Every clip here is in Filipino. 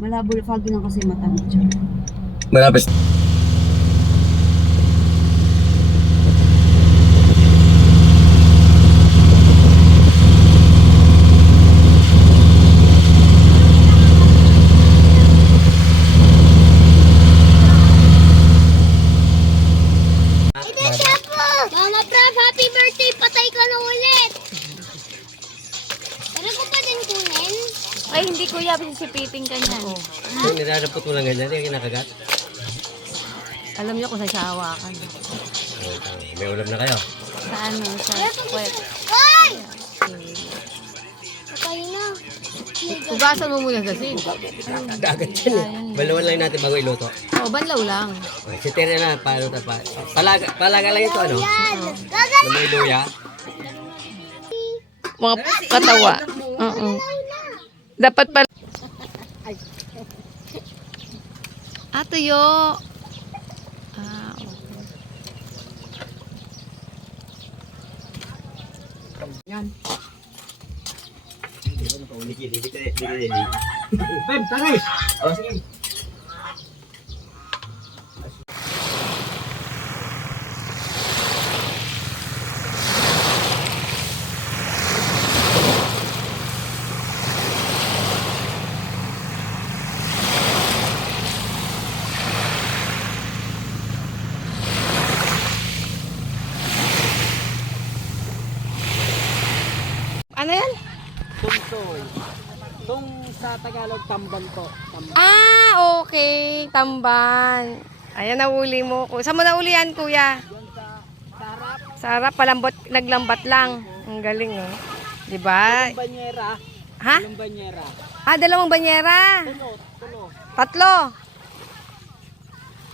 Malabo na foggy lang kasi mata medyo. Malapit. Mama Prav, happy birthday! Patay ka na ulit! Pwede ko pa din kunin? Ay, hindi kuya, sisipiting ka niyan. Yung nilalapot mo lang ganyan, yung kinakagat. Alam niyo kung saan siya hawakan. May ulam na kayo. Sa ano, sa puwet. Ay! Patay na. Ugasan mo muna sa sin. Dagat yan eh. Balawan lang natin bago iluto. Oo, banlaw lang. Okay, si Tere na, paano ta pa? Palaga lang ito, ano? Yan! Na may luya. Mga katawa. Oo. Dapat pa... Tuyo. Ah, okay. Beb, taray! O, sige. Ano yan? Tungsoy. Tung sa Tagalog, tamban po. Tamban. Ah, okay. Tamban. Ayan, nahuli mo. Saan mo nahulihan, kuya? Doon sa sarap, Sa harap, palambot, naglambat lang. Ang galing, oh. Diba? banyera. Ha? Yung banyera. Ah, dalawang banyera. Tulo. 3.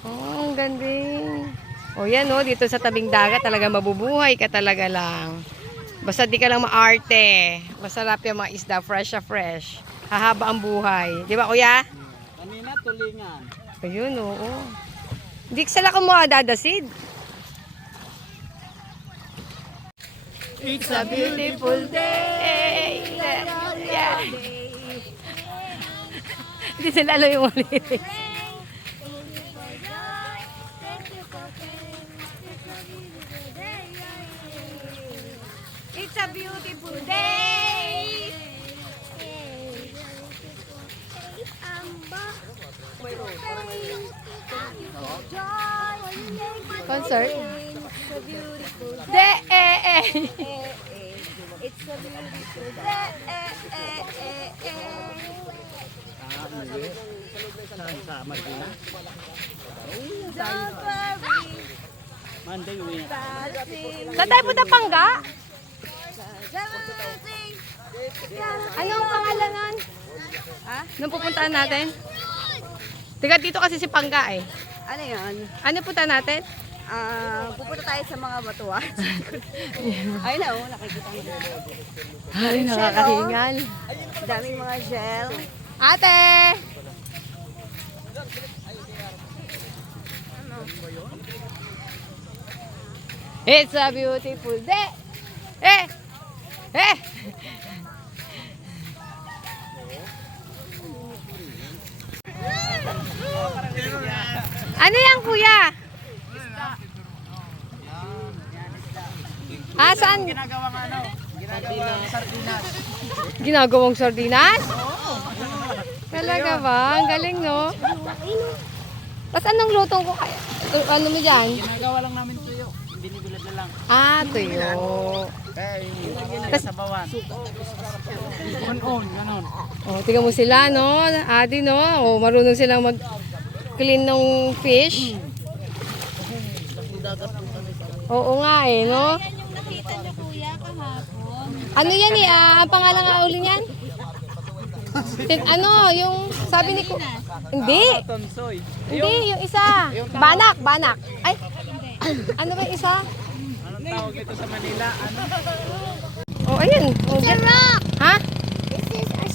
Oh, ang ganding. Oh, yan, oh. Dito sa tabing dagat, talaga mabubuhay ka talaga lang. Basta di ka lang maarte. Masarap yung mga isda, fresh na fresh. Hahaba ang buhay. Di ba, kuya? Kanina, tulingan. Ayun, oo. Hindi sila ko mo dadasid. It's a beautiful day. Yeah. Hindi sila alam yung lyrics. It's a beautiful day. Concert? De It's a beautiful day. Sa Marikina. Don't worry, Monday, uwi na. darling. Saan tayo punta, Pangga? Everything. Anong pangalan nun? Ha? Nung pupuntaan natin? Tiga dito kasi si Pangga eh. Ano yan? Ano punta natin? Pupunta tayo sa mga batuan. Ay na, oh, nakikita mo. Ay, nakakahingal. Daming mga gel. Ate! It's a beautiful day. Eh! Eh! Ano yan, kuya? Ah, saan? Ginagawang ano? Ginagawang sardinas. Ginagawang sardinas? Talaga ba? Ang galing, no? Tapos anong lutong ko kaya? Ano mo dyan? Ginagawa lang namin tuyo. Binibilad na lang. Ah, tuyo. Tas sabawan. On, ganon. Oh, tingnan mo sila, no? Adi, no? Oh, marunong silang mag-clean ng fish. Oo nga eh, no? Yan yung nakita niyo kuya kahapon. Ano yan eh? Ang pangalan nga uli niyan? Ano? Yung sabi ni ko... Hindi. Tonsoy. Hindi, yung isa. Banak, banak. Ay, ano ba yung isa? Anong tawag ito sa Manila? Ano? Oh, ayun. Oh, It's a rock. ha? This is a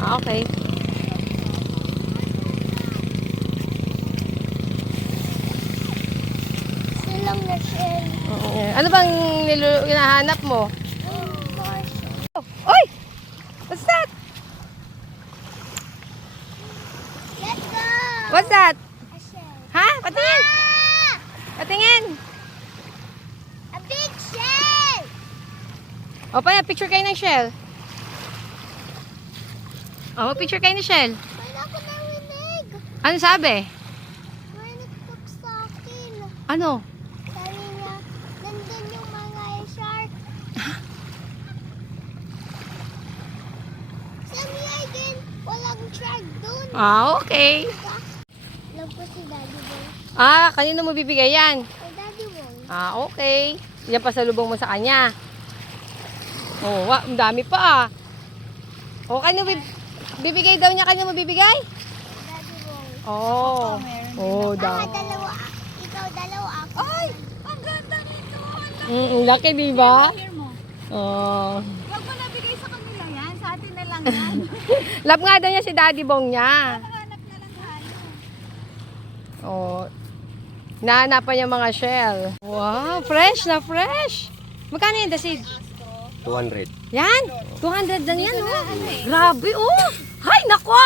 Ah, okay. silang na shell. Ano bang hinahanap mo? Oy! What's that? What's that? A shell. Ha? Patingin! Ah! Patingin! A big shell! O, pa, picture kayo ng shell. O, picture kayo ng shell. Wala ko narinig. Ano sabi? May nagtok sa akin. Ano? Sabi niya, nandun yung mga shark. Sabi niya again, walang shark dun. Ah, okay. Alam ko si Daddy Boy. Ah, kanino mo bibigay yan? Kay Daddy Boy. Ah, okay. Yan pa sa lubong mo sa kanya. Oh, ang dami pa ah. O, kanino bibigay daw niya? Kanino mo bibigay? Daddy Boy. Oh. Oh, daw. Dalawa. Ikaw dalawa ako. Ay! Ang ganda nito! Ang laki, di ba? Oh. Huwag mo nabigay sa kanila yan. Sa atin na lang yan. Love nga daw niya si Daddy Bong niya. Hanap na lang tayo. Oh. Nahanapan niya mga shell. Wow, fresh na fresh. Magkano yun, Dasid? 200. Yan, 200 lang yan, oh. Grabe, oh. Hay, nako!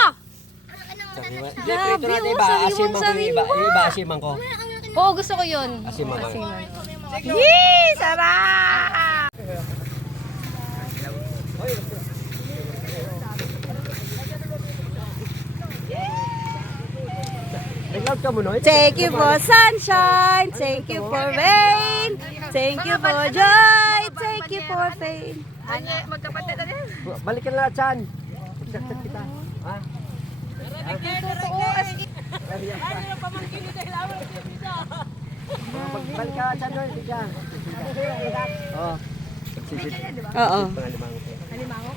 Hindi, prito natin iba. Asimang ko yung iba. Yung iba, asimang ko. Oo, gusto ko yun. Asimang ko. Yee, sarap! Nag-love ka mo, no? Thank you for sunshine. Thank you for rain. Thank you for joy. Thank you for pain. Magkapatid na din. Balikan na Chan. Pagdagdag kita. Ha? Balik ka Chan, no? Hindi ka. Oo. Oo. Pangalimango.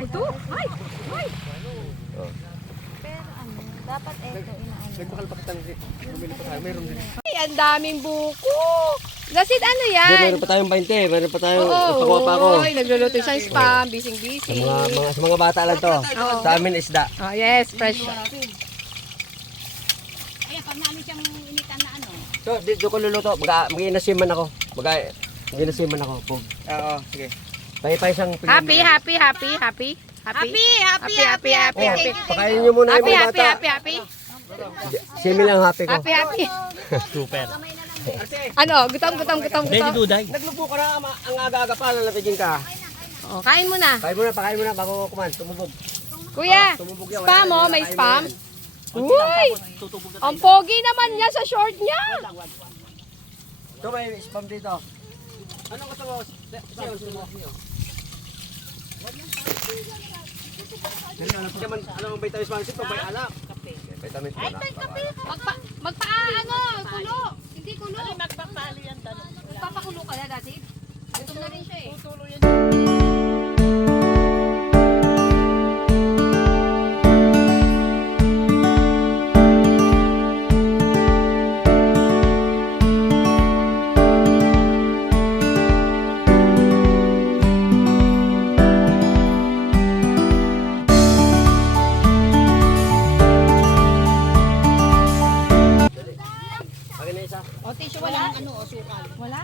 Ito? Ay! Ay! Nagbakal pa kitang bumili pa tayo. Mayroon din. Ay, ang daming buko. Dasid, ano Doon, yan? meron pa tayong 20. Meron pa tayong pakuha pa ako. Ay, nagluluto siya ng spam. Sa Bising-bising. sa mga bata lang to. Sa amin isda. Oh, yes, fresh. So, dito ko luluto. Mag-inasiman ako. Mag-inasiman ako. Oo, sige. Pay siyang Happy, happy, happy, happy. Happy, happy, happy, happy, happy. Pakainin niyo muna yung Happy, mga happy, bata. happy, happy. Simi lang happy ko. Happy, happy. Super. Ano, gutom. Naglupo ka na, ang aga-aga pa, lalapigin ka. Oh, kain mo na. Pakain mo na bago kumain, tumubog. Kuya, Tumubog yan. spam mo, may spam. Uy! Ang pogi naman niya sa short niya. Ito may spam dito. Ano gusto mo? Ano ang vitamin spam? Ito may alak. Vitamin spam. Kulo. Hindi kulo. Magpapalo yan. Magpapakulo ka na dati. Gutom na rin siya eh. Pagin na isa. O, tissue wala? Ano, o sukal? Wala?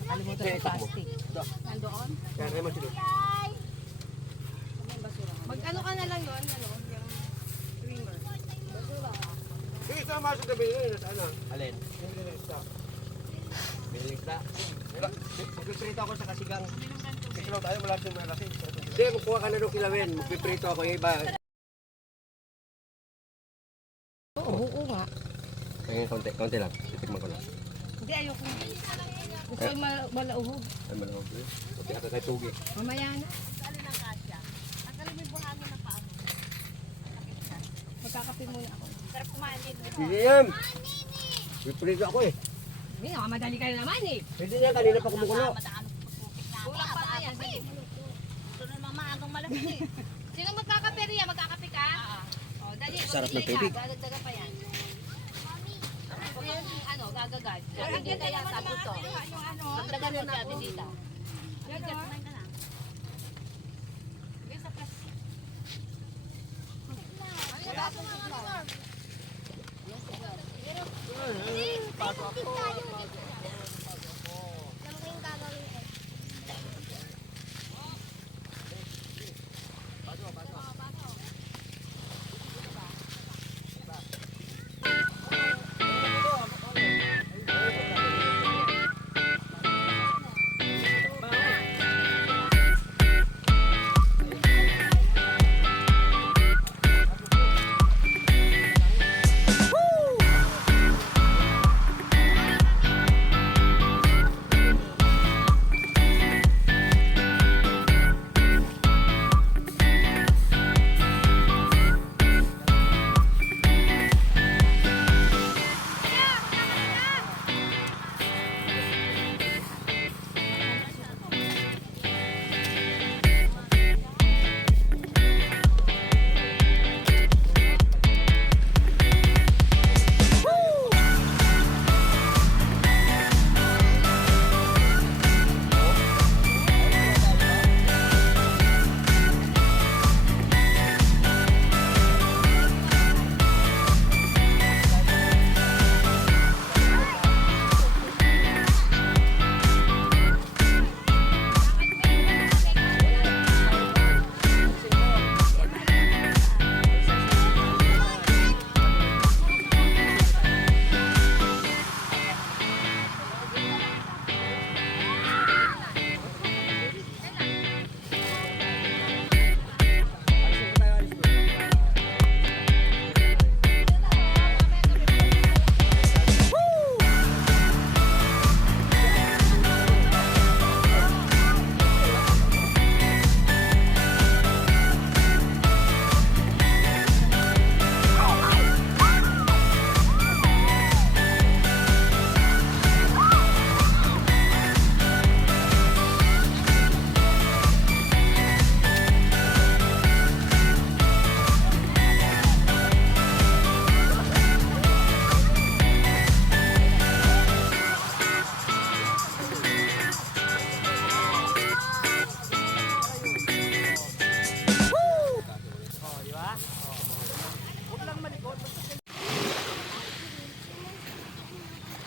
Nakalimutan sa plastic. Nandoon? Kaya naman sila. Mag-ano ka na lang yun, ano, yung creamer. Sige, ito ang masok na bilhin. Ano? Alin? Bilhin ka. Magpiprito ako sa kasigang. Kasi tayo malaki yung malaki. Hindi, magkuha ka na doon kilawin. Magpiprito ako yung iba. Oo nga. Tingin konti lang. Titikman ko lang. Hindi, ayoko. Gusto ko malauhog. Ay, malawag. Pati ako kay Tugi. Mamaya na. Magkakape muna ako. Sarap kumain din. Hindi yan. Piprito ako eh. Hindi, madali kayo naman eh. Hindi yan, kanina pa kumukulo. Kulang pa nga yan. Sino magkakape riya? Magkakape ka? Oo. Dali, Sarap ng tubig. Dadagdagan pa yan. Kung yan, ano, gagagad. Hindi kaya tapos to. Magdagan mo natin dito.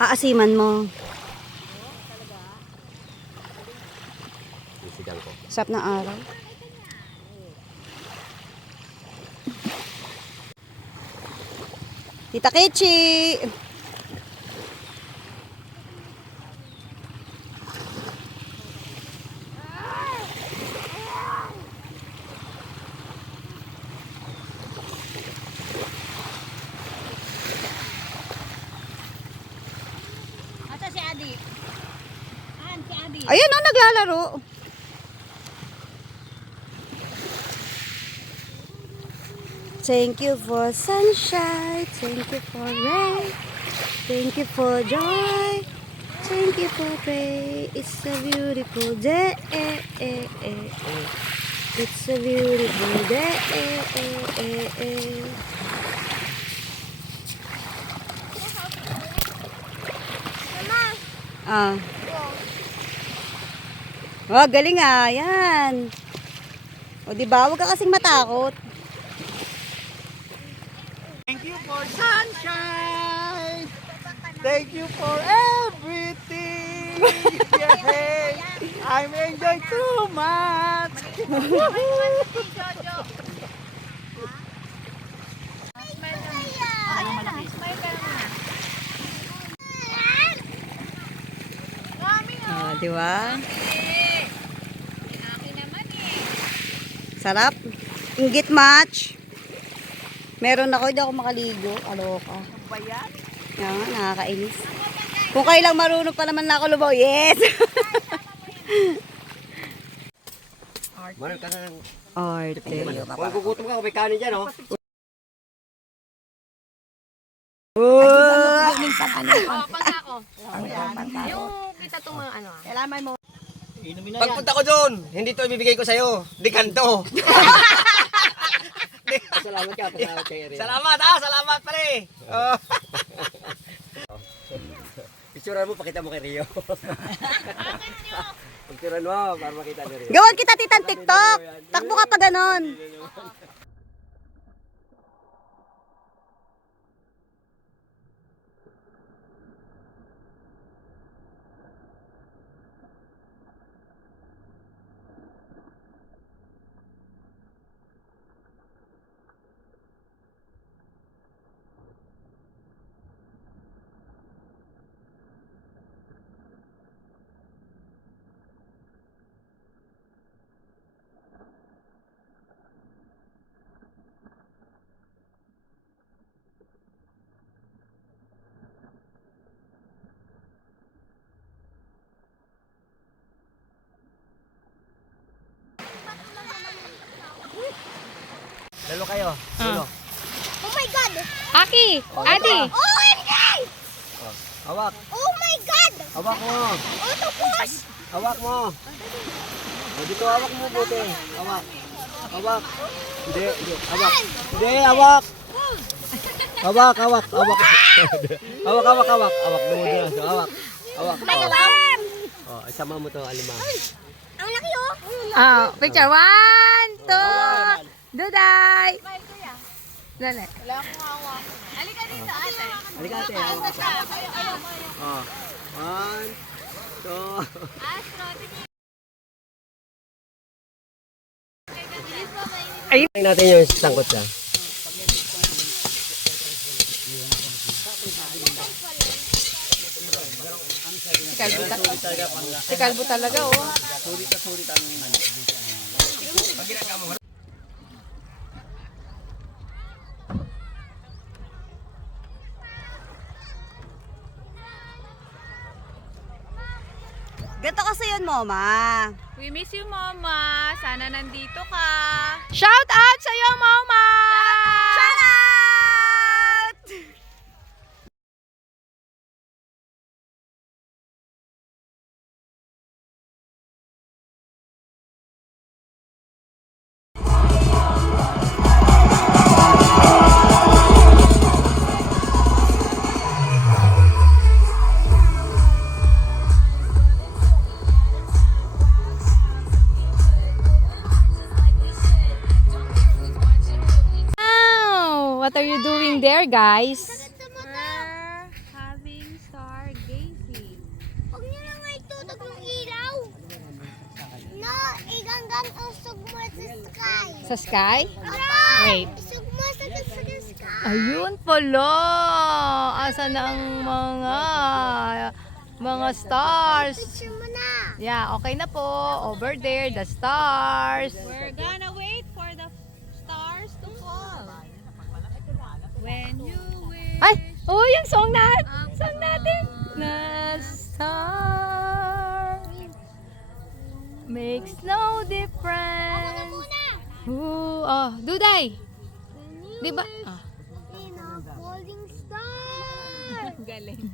Aasiman mo. Yung sigang ko. Sarap ng araw. Tita Kichi! Asa si Adi? Si Adi. Ayun o, naglalaro. Thank you for sunshine. Thank you for rain. Thank you for joy. Thank you for pray. It's a beautiful day. It's a beautiful day. Ah. Oh, galing ah. Yan. O, diba? Huwag ka kasing matakot. Thank you for sunshine. Thank you for everything. Yay! I'm enjoying too much. Oh, di ba? Sarap. Inggit match. Meron ako, hindi ako makaligo. Aloka. Ba yan? Yan, nakakainis. Kung kailang marunong pa naman na ako lubaw, yes! Maral ka na ng... Arte. Kung gugutom ka, may kanin dyan, oh. Pagpunta ko doon, hindi to ibibigay ko sa'yo. Di kanto. Salamat ka, pasalamat kay Ria. Salamat salamat pare. Oh. Picturean mo, pakita mo kay Rio. Picturean mo, para makita ni Rio. Gawan kita titang TikTok. Takbo ka pa ganon. Lalo kayo. Lalo. Oh my God! Aki! Adi! OMG! Hawak. Oh my God! Hawak mo. Octopus! Hawak mo. O, dito hawak mo buti. Hawak. Hawak. Hindi, hindi. Hawak. Hindi, hawak. Hawak, hawak, hawak. Hawak, hawak, hawak. Hawak, dumudulas. Hawak. Hawak. Oh, isama mo to, alima. Ang laki oh! Ah, picture. 1, 2, Duday! Dali. Halika dito ate. Halika ate. Hawak ako. Oh. 1, 2. Ayun. Tingnan natin yung sangkot siya. Si Kalbo talaga, oh. Ganto kasi yun, Mama. We miss you, Mama. Sana nandito ka. Shout out sa'yo, Mama! Shout out! Wow! What are you doing there, guys? We're having stargaze. Saan usog mo sa sky? Sa sky? Wait. Usog mo sa sky. Ayun pala. Asa na ang mga stars? Picture mo na. Yeah, okay na po. Over there, the stars. We're gonna wait for the stars to fall. When you wish. Ay! Oh, yung song natin! Song natin! Na star makes no difference. Ooh, oh, Duday! Di ba? Ah. In a falling star. Galing.